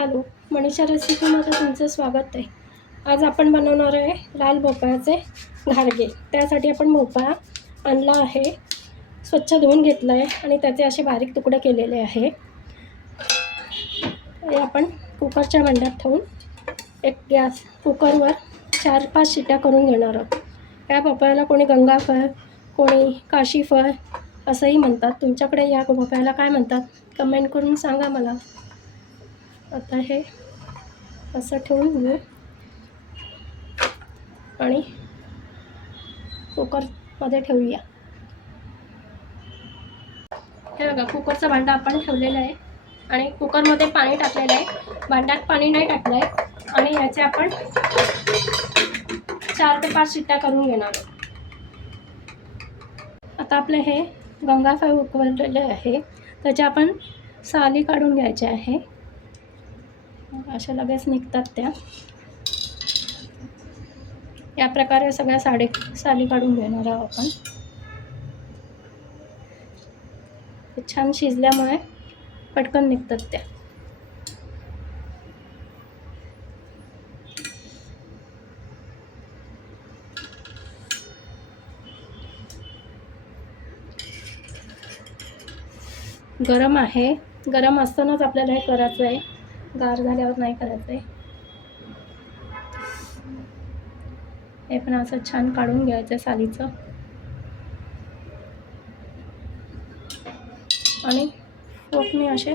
Hello, Manisha रेसिपीमध्ये तुमचं स्वागत आहे. आज आपण बनवणार आहे लाल भोपळ्याचे घारगे. त्यासाठी आपण भोपळा आणला आहे, स्वच्छ धुवून घेतला आहे आणि त्याचे असे बारीक तुकडे केलेले आहे. हे आपण कुकरच्या भांड्यात ठेवून गॅस कुकरवर 4-5 शिट्या करून घेणार आहोत. या भोपळ्याला कोणी गंगाफळ, कोणी काशीफळ असंही म्हणतात. तुमच्याकडे या भोपळ्याला काय म्हणतात कमेंट करून सांगा मला. आता हे असं ठेवून घेऊ आणि कुकरमध्ये ठेवूया. हे बघा, कुकरचं भांडं आपण ठेवलेलं आहे आणि कुकरमध्ये पाणी टाकलेलं आहे. भांड्यात पाणी नाही टाकलं आहे आणि याचे आपण 4 ते 5 शिट्ट्या करून घेणार आहोत. आता आपले हे गंगाफळ उकळलेले आहे, त्याच्या आपण साली काढून घ्यायचे आहे. अशा लगेच निघतात त्या. या प्रकारे सगळ्या साली काढून घेणार आहोत आपण. छान शिजल्यामुळे पटकन निघतात त्या. गरम आहे, गरम असतानाच आपल्याला हे करायचं आहे, गार झाल्यावर नाही करायचं आहे. हे पण असं छान काढून घ्यायचं सालीचं आणि फोकने असे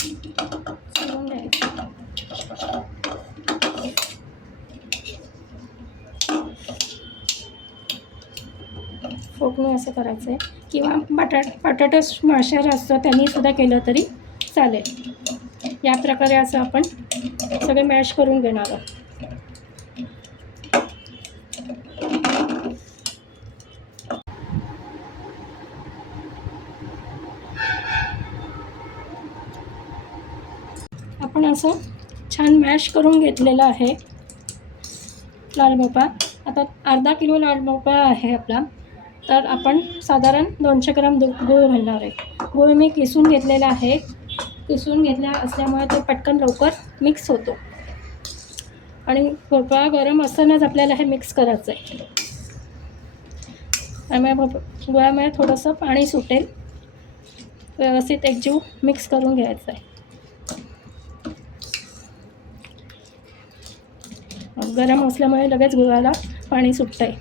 सोडून द्यायचे. फोकने असं करायचं आहे किंवा बटाटा स्मॅशर असतं त्यांनी सुद्धा केलं तरी चालेल. या प्रकारे असं आपण सगळे मॅश करून घेणार आहोत. आपण असं छान मॅश करून घेतलेलं आहे लाल भोपळा. आता अर्धा किलो लाल भोपळा आहे आपला, तर आपण साधारण 200 ग्राम गूळ घालणार आहे. गूळ मी किसून घेतलेला आहे. किसून घेतल्या असल्यामुळे ते पटकन लवकर मिक्स होतो आणि भोपळा गरम असतानाच आपल्याला हे मिक्स करायचं आहे. त्यामुळे गुळामुळे थोडंसं पाणी सुटेल. व्यवस्थित एकजीव मिक्स करून घ्यायचं आहे. गरम असल्यामुळे लगेच गुळाला पाणी सुटतंय.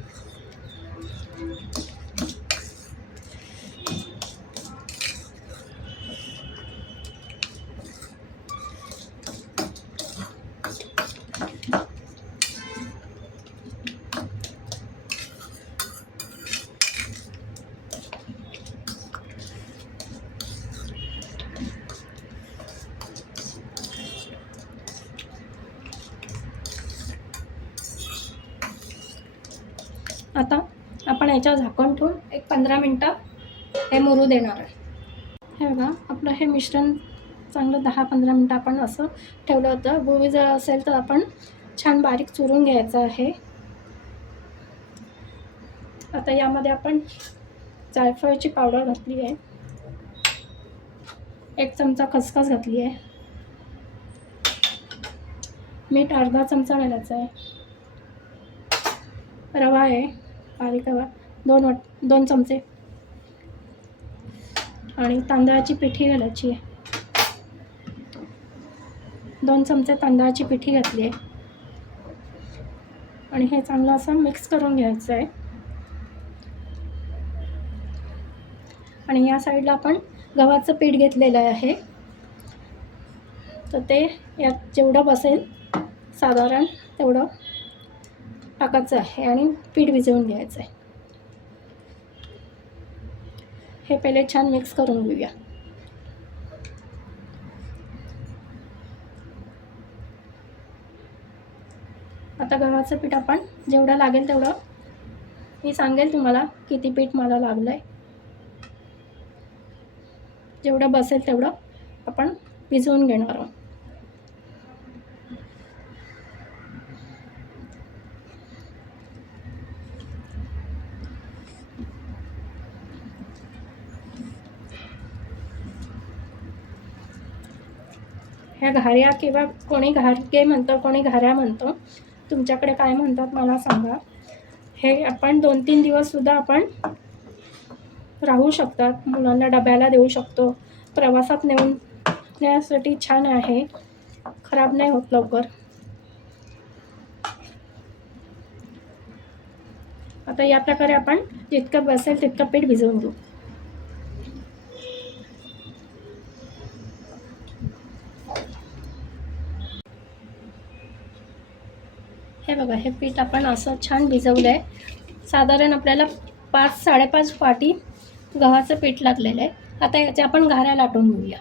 आता आपण याच्यावर झाकण ठेवून एक 15 मिनटं हे मुरू देणार आहे. हे बघा, आपलं हे मिश्रण चांगलं 10-15 मिनटं आपण असं ठेवलं होतं. गुळ जर असेल तर आपण छान बारीक चुरून घ्यायचं आहे. आता यामध्ये आपण जायफळची पावडर घातली आहे, 1 चमचा खसखस घातली आहे, मीठ अर्धा चमचा घालायचं आहे, रवा आहे बारीक रवा 2 चमचे आणि तांदळाची पिठी घालायची आहे. 2 चमचे तांदळाची पिठी घातली आहे आणि हे चांगलं असं मिक्स करून घ्यायचं आहे. आणि या साईडला आपण गव्हाचं पीठ घेतलेलं आहे, तर ते यात जेवढं बसेल साधारण तेवढं टाकायचं आहे आणि पीठ भिजवून घ्यायचं आहे. हे पहिले छान मिक्स करून घेऊया. आता गव्हाचं पीठ आपण जेवढं लागेल तेवढं मी सांगेल तुम्हाला किती पीठ मला लागलं आहे. जेवढं बसेल तेवढं आपण भिजवून घेणार आहोत. ह्या घाऱ्या किंवा कोणी घारगे म्हणतं, कोणी घाऱ्या म्हणतो, तुमच्याकडे काय म्हणतात मला सांगा. हे आपण 2-3 दिवससुद्धा आपण राहू शकतात, मुलांना डब्याला देऊ शकतो, प्रवासात नेण्यासाठी छान आहे, खराब नाही होत लवकर. आता या प्रकारे आपण जितकं बसेल तितकं पीठ भिजवून घेऊ. हे बघा, हे पीठ आपण असं छान भिजवलं आहे. साधारण आपल्याला 5-5.5 वाटी गव्हाचं पीठ लागलेलं आहे. आता याचे आपण घाऱ्या लाटून घेऊया.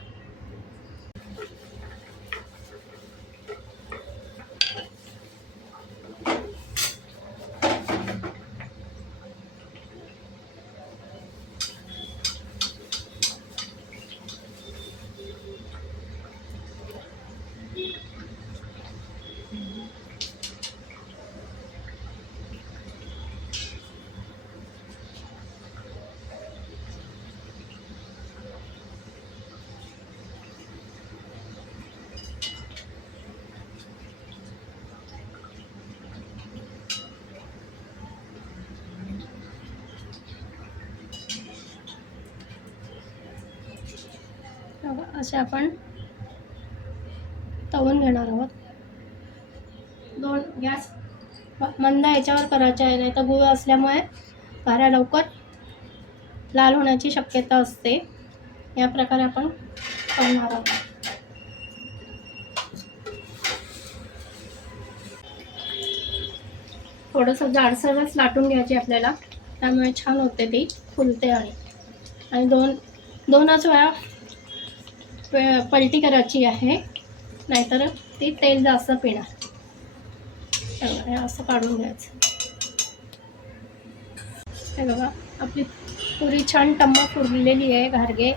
असे आपण तळून घेणार आहोत. गॅस मंद याच्यावर करायचा आहे, नाही तर गुळ असल्यामुळे घाऱ्या लवकर लाल होण्याची शक्यता असते. या प्रकारे आपण तळणार आहोत. थोडंसं जाडसरच लाटून घ्यायची आपल्याला, त्यामुळे छान होते, ती फुलते. आणि दोनच वेळा पलटी करायची आहे, नाहीतर ती तेल जास्त पिणार. हे असं काढून घ्यायचं. हे बघा, आपली पुरी छान टम्म फुरलेली आहे घारगे.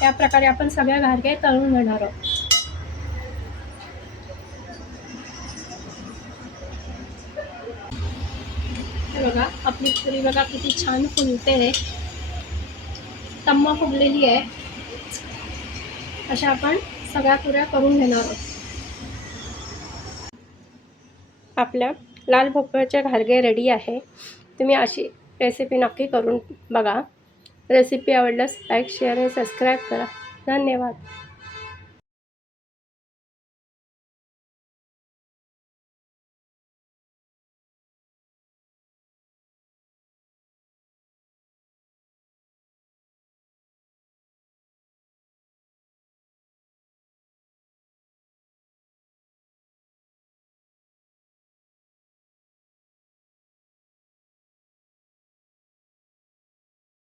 त्या प्रकारे आपण सगळ्या घारगे तळून घेणार आहोत. हे बघा, आपली पुरी बघा किती छान फुलते, टम्म फुगलेली आहे. अशा आपण सगळ्या पुऱ्या करून घेणार आहोत. आपल्या लाल भोपळ्याचे घारगे रेडी आहे. तुम्ही अशी रेसिपी नक्की करून बघा. रेसिपी आवडल्यास लाईक, शेअर आणि सबस्क्राईब करा. धन्यवाद.